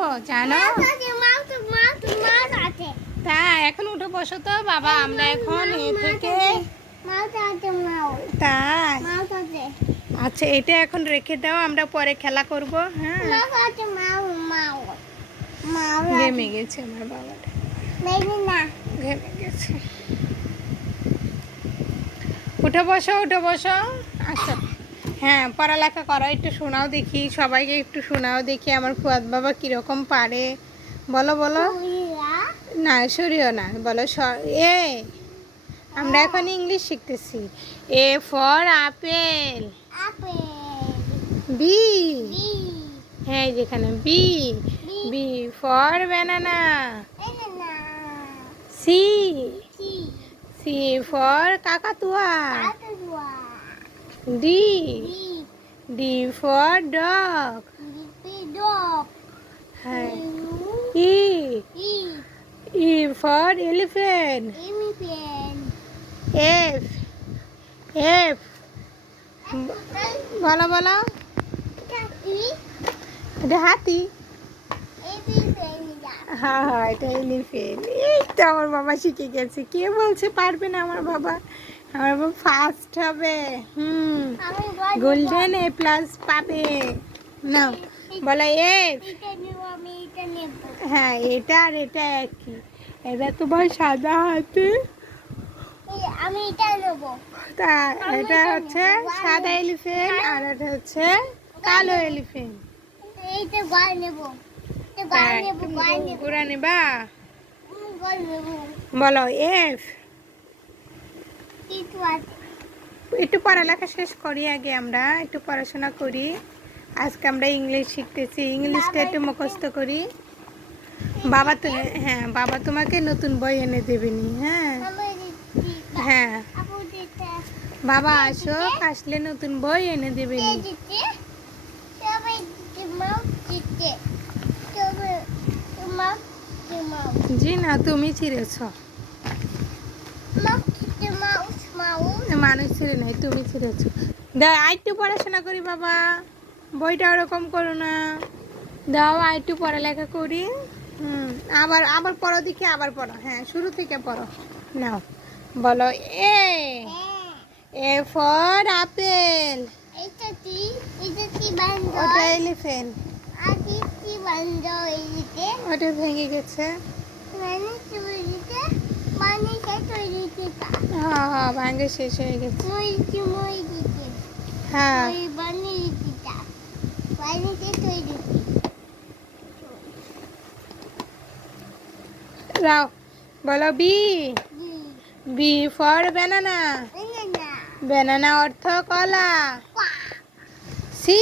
করবো জানো? তা এখন উঠে বসো তো বাবা, আমরা এখন এ থেকে তাই আচ্ছা, এটা এখন রেখে দাও, আমরা পরে খেলা করব। হ্যাঁ, ঘেমে গেছে আমার বাবাটা, ঘেমে গেছে। উঠে বসো, উঠে বসো, আসো। হ্যাঁ, পড়ালেখা করো, একটু শোনাও দেখি, সবাইকে একটু শোনাও দেখি আমার ফুয়াদ বাবা কীরকম পারে। বলো বলো। না সরিও না, বলো এ। আমরা এখন ইংলিশ শিখতেছি। এ ফর আপেল। বি, হ্যাঁ যেখানে B, B for banana. C, C for কাকাতুয়া। D, D for dog. হ্যাঁ, E, E for elephant. F, F, বলো বলো। এটা হাতি। হ্যাঁ হ্যাঁ, এটা এলিফ্যান্ট। এই তো আমার বাবা শিখে গেছে। কে বলছে পারবে না আমার বাবা? আমার বাবা ফার্স্ট হবে। গোল্ডেন এ প্লাস পাবে। না বলো এফ। হ্যাঁ, এটা আর এটা একই। এটা তোমার সাদা হাতি, আমি এটা নেব। তা এটা হচ্ছে সাদা এলিফ্যান্ট, আর এটা হচ্ছে কালো এলিফ্যান্ট। এইটা গাল নেব। ঘোড়া নেবা? বলো এফ। একটু পড়ালেখা শেষ করি আগে, আমরা একটু পড়াশোনা করি। আজকে আমরা ইংলিশ শিখতেছি, ইংলিশটা একটু মুখস্থ করি। বাবা তো, হ্যাঁ বাবা তোমাকে নতুন বই এনে দেবেনি। হ্যাঁ হ্যাঁ, বাবা আসো, আসলে নতুন বই এনে দেবেনি। জি না, তুমি ছিঁড়েছ। মানুষ ছিঁড়ে নাই, তুমি ছিঁড়েছ। দাও আরেকটু পড়াশোনা করি বাবা, বইটা ওরকম করো না। দাও আরেকটু পড়ালেখা করি। আবার আবার পড়ো দেখি, আবার পড়ো। হ্যাঁ, শুরু থেকে পড়ো। নাও বলো এ। A for apple. ওটা এলিফ্যান্ট। ওটা ভেঙে গেছে। হ্যাঁ হ্যাঁ, ভাঙে শেষ হয়ে গেছে। হ্যাঁ, রাও বলো B. B for banana. Banana অর্থ কলা। সি,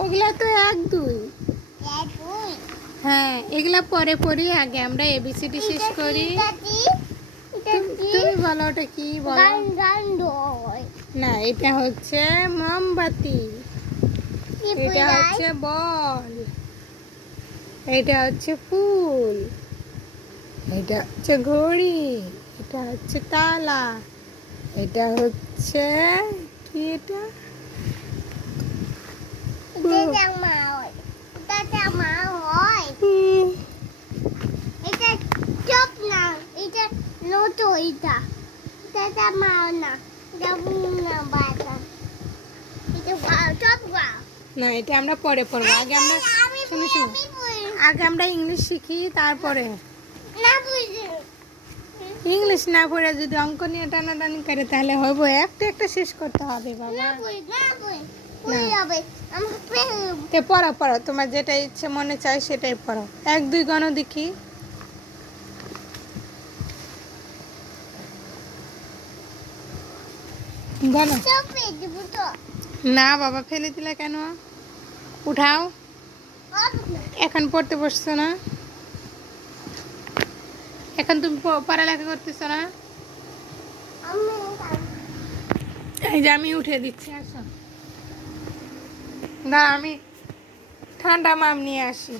ওগুলা তো এক দুই। হ্যাঁ, এগুলা পরে পড়ি, আগে আমরা এবিসিডি শেষ করি। তুমি বলো ওটা কি বলো। না, এটা হচ্ছে মোমবাতি। এটা হচ্ছে বল। এটা হচ্ছে ফুল। এটা হচ্ছে ঘড়ি। এটা হচ্ছে তালা। এটা হচ্ছে কি? এটা না, এটা আমরা পরে পড়বো। আগে আমরা শুনে শুনো, আগে আমরা ইংলিশ শিখি, তারপরে ইংলিশ না পড়ে যদি অঙ্ক নিয়ে টানাটানি করে তাহলে হইব। একটা একটা শেষ করতে হবে বাবা। পড়ো পড়ো, তোমার যেটা ইচ্ছে মনে চায় সেটাই পড়ো। এক দুই গণ দেখি। গণ না বাবা, ফেলে দিলে কেন? উঠাও। এখন পড়তে বসছো না? এখন তুমি পড়ালেখা করতেছো না? এই যে আমি উঠে দিচ্ছি, আসো। না, আমি ঠান্ডা মাম নিয়ে আসি।